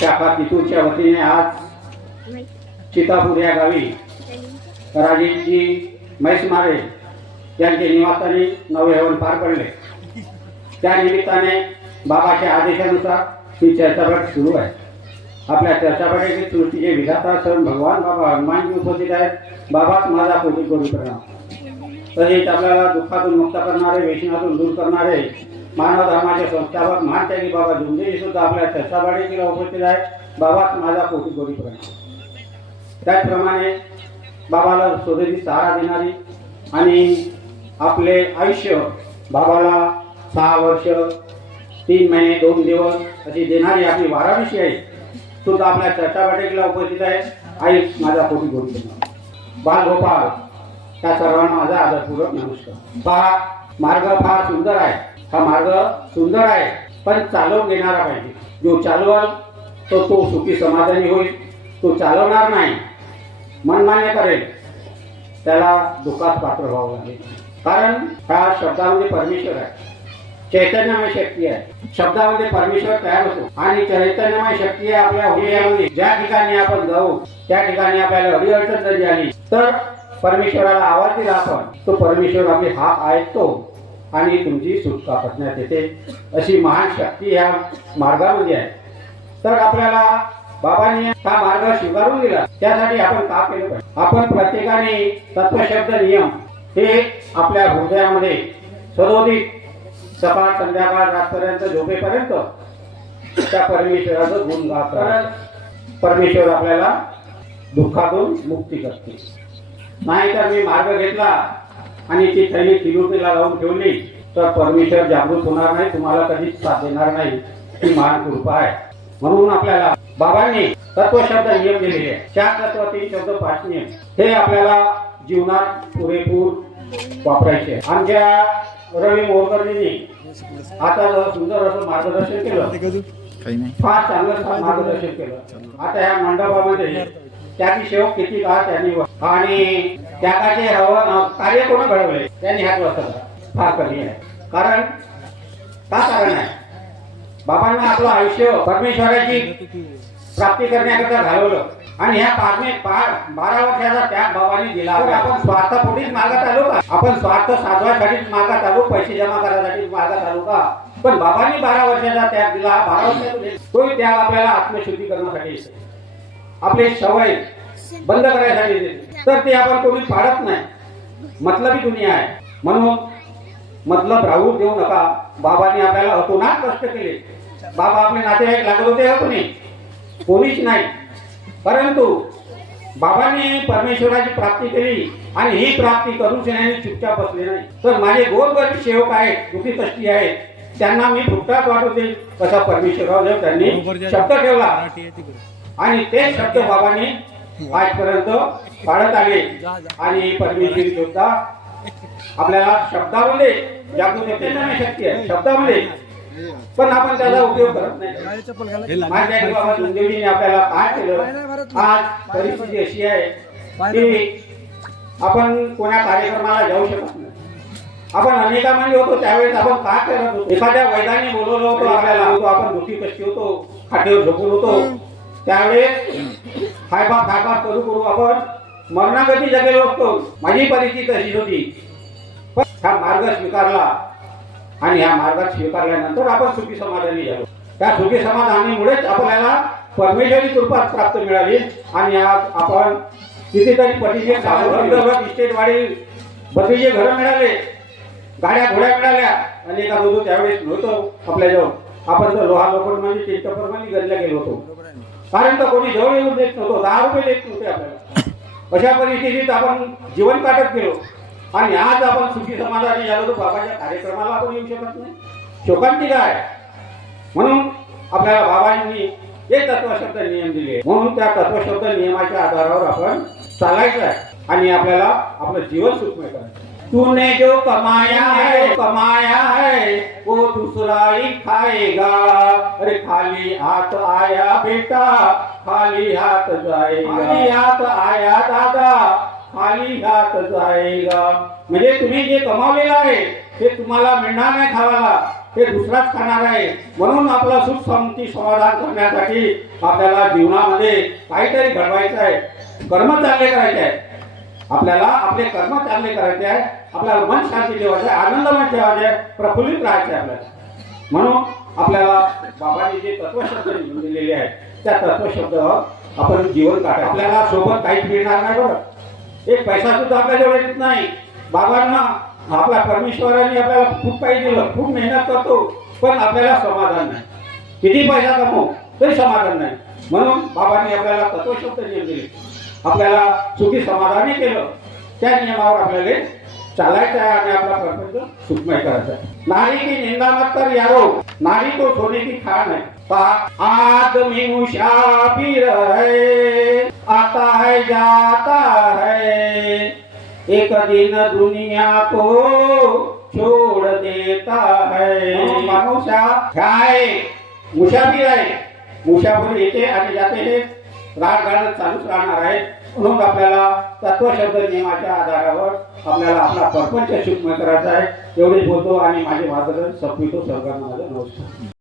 शाखा तिथूरच्या वतीने आज चितापूर या गावी राजेशजी म्हैसमारे यांचे निवासाने नवे हवन पार पडले. त्या निमित्ताने बाबाच्या आदेशानुसार ही चर्चापट सुरू आहे. आपल्या चर्चापटाची सृष्टीचे विधाता सण भगवान बाबा हनुमानजी उपस्थित आहेत. बाबाच माझा कोटी करू प्रणाम. तसेच आपल्याला दुःखातून मुक्त करणारे वेशनातून दूर करणारे मानव धर्माचे संस्थापक महात्यागी बाबा झुंजेजी सुद्धा आपल्या चर्चापाटीला उपस्थित आहेत बाबाच माझा कोटी कोटी प्रणाम. त्याचप्रमाणे बाबाला स्वतःची सहारा देणारी आणि आपले आयुष्य बाबाला सहा वर्ष तीन महिने दोन दिवस अशी देणारी आपली वाराणसी आहे सुद्धा आपल्या चर्चापाटीला उपस्थित आहे. आई माझा कोटी कोटी प्रणाम. बालगोपाल त्या सर्वांना माझा आदरपूर्वक नमस्कार. पहा मार्ग फार सुंदर आहे. हा मार्ग सुंदर आहे पण चालवून घेणारा पाहिजे. जो चालवाल तो तो सुखी समाधानी होईल. तो चालवणार नाही मनमान्य करेल. त्याला दुःखात पात्र व्हावं लागेल. कारण हा शब्दामध्ये परमेश्वर आहे. चैतन्यमय शक्ती आहे. शब्दामध्ये परमेश्वर तयार होतो. आणि चैतन्यमय शक्ती आहे आपल्या हृदयामध्ये. ज्या ठिकाणी आपण जाऊ त्या ठिकाणी आपल्याला अडीअडचण जरी आली तर परमेश्वराला आवाज दिला आपण तो परमेश्वर आपली हा ऐकतो. आणि तुमची सुटका पटण्यात येते. अशी महान शक्ती ह्या मार्गामध्ये आहे. तर आपल्याला बाबांनी हा मार्ग स्वीकारून दिला. त्यासाठी आपण का केलं पाहिजे? आपण प्रत्येकाने तत्वशब्द नियम हे आपल्या हृदयामध्ये सदोदित सकाळ संध्याकाळ रातपर्यंत झोपेपर्यंत त्या परमेश्वराचं गुण गात परमेश्वर आपल्याला दुःखातून मुक्ती करते नाहीतर मी मार्ग घेतला आणि ती थैली किलोटीला लावून ठेवली तर परमेश्वर जागृत होणार नाही तुम्हाला कधीच साथ देणार नाही. ही महान कृपा आहे. म्हणून आपल्याला बाबांनी तत्वशब्द नियम दिलेले आहे चार तत्व तीन शब्द पाच नियम. हे आपल्याला जीवनात पुरेपूर वापरायचे. आमच्या रवी मोरकर्णींनी आता सुंदर असं मार्गदर्शन केलं. फार चांगलं मार्गदर्शन केलं. आता या मंडपामध्ये त्याची सेवक किती का त्यांनी आणि त्यागाचे हवं कार्य कोण घडवले? त्यांनी हात वाचला फार कमी आहे. कारण का कारण आहे? बाबांना आपलं आयुष्य परमेश्वराची प्राप्ती करण्याकरता घालवलं आणि ह्या पाचने पार बारा वर्षाचा त्याग बाबांनी दिला आपण स्वार्थापोटीच मागत आलो का? आपण स्वार्थ साधवायसाठीच मागत आलो पैसे जमा करायसाठी मागत आलो का? पण बाबांनी बारा वर्षाचा त्याग दिला बारा वर्षाचा तोही त्याग आपल्याला आत्मशुद्धी करण्यासाठी आपले सवय बंद करायसाठी तर ते आपण कोणी पाडत नाही. मतलबी दुनिया आहे. म्हणून मतलब राहू देऊ नका. बाबांनी आपल्याला अतोनात कष्ट केले. बाबा आपले नातेवाईक लागत होते कोणी कोणीच नाही. परंतु बाबांनी परमेश्वराची प्राप्ती केली आणि ही प्राप्ती करूच नाही चुपचाप बसले नाही. तर माझे गोरगरीब सेवक आहेत दुखी कष्टी आहेत त्यांना मी फुटकात वाटू देईल कसा परमेश्वरावर त्यांनी शब्द ठेवला. आणि ते शब्द बाबांनी आजपर्यंत पाळत आले आणि परमेश्वरी सुद्धा आपल्याला शब्दामध्ये जागृत होते. नाही शक्य आहे. शब्दामध्ये. पण आपण त्याचा उपयोग करत नाही. माझ्या बाबा सुंदेवीने आपल्याला काय केलं? आज परिस्थिती अशी आहे की आपण कोणा कार्यक्रमाला जाऊ शकत नाही. आपण अनेकांनी होतो. त्यावेळेस आपण काय करत होतो? एखाद्या वैदाने बोलवलं होतो आपल्याला. आपण दुखी कशी होतो. खाटेवर झोपून होतो. त्यावेळेस हायबा खायबा करू करू आपण मरणागती जगेल बघतो माझी परिस्थिती तशीच होती. पण हा मार्ग स्वीकारला. आणि ह्या मार्गात स्वीकारल्यानंतर आपण सुखी समाधानी झालो त्या सुखी समाधानीमुळेच आपल्याला परमेश्वरी कृपा प्राप्त मिळाली. आणि आज आपण कितीतरी पटीचे इस्टेटवाडी बदलीचे घरं मिळाले. गाड्या घोड्या मिळाल्या. आणि एका होतो त्यावेळेस नव्हतो आपल्याजवळ. आपण तर लोहा लोखंड म्हणजे चिंतप्रमाणे गरल्या गेलो होतो. कारण तर कोणी जवळ येऊन देत नव्हतो? दहा रुपये देत नव्हते आपल्याला. अशा परिस्थितीत आपण जीवन काटत गेलो. आणि आज आपण सुखी समाधानी झालो तर बाबाच्या कार्यक्रमाला आपण येऊ शकत नाही. शोकांती काय? म्हणून आपल्याला बाबांनी एक तत्वशब्द नियम दिले. म्हणून त्या तत्वशब्द नियमाच्या आधारावर आपण चालायचं आहे. आणि आपल्याला आपलं जीवन सुखमय करायचं तूने जो कमाया है कमाया है वो दूसरा ही खाएगा। अरे खाली हाथ आया बेटा खाली हाथ जाएगा। खाली हाथ आया दादा खाली हात जाएगा। म्हणजे तुम्ही जे कमावलेलं आहे ते तुम्हाला मिळणार नाही खावाला ते दुसराच खाणार आहे. म्हणून आपला सुख समती समाधान करण्यासाठी आपल्याला जीवनामध्ये काहीतरी घडवायचं आहे. कर्म चांगले करायचे आहे. आपल्याला आपले कर्म चांगले करायचे आहे आपल्याला मन शांती ठेवायचे आनंदमय ठेवायचे प्रफुल्लित राहायचे आहे आपल्याला. म्हणून आपल्याला बाबांनी जे तत्वशब्द लिहून दिलेले आहेत त्या तत्वशब्द आपण जीवन काढा आपल्याला सोबत काहीच मिळणार नाही बरं. एक पैसा सुद्धा आपल्याजवळ येत नाही. बाबांना आपल्या परमेश्वराने आपल्याला खूप काही दिलं खूप मेहनत करतो पण आपल्याला समाधान नाही. किती पैसा कमवू तरी समाधान नाही. म्हणून बाबांनी आपल्याला तत्वशब्द नियम दिले. आपल्याला सुखी समाधानी केलं. त्या नियमावर आपल्याला चालायचं आहे आणि आपला प्रपंच सुखमय करायचा आहे. नारी की निंदा मत कर यारो. नारी तो सोने की खान है पहा, आदमी मुसाफिर है आता है जाता है. एक दिन दुनिया को छोड़ देता है. माणूस हा ह्या आहे. मुसाफिर आहे. मुसाफिर येते आणि जाते हे राग गाणं चालूच राहणार आहे. म्हणून आपल्याला तत्वशब्द नियमाच्या आधारावर आपल्याला आपला परपंच शुभ करायचा आहे. एवढेच बोलतो आणि माझे मार्गदर्शन संपवितो. सर्वांना माझं नमस्कार.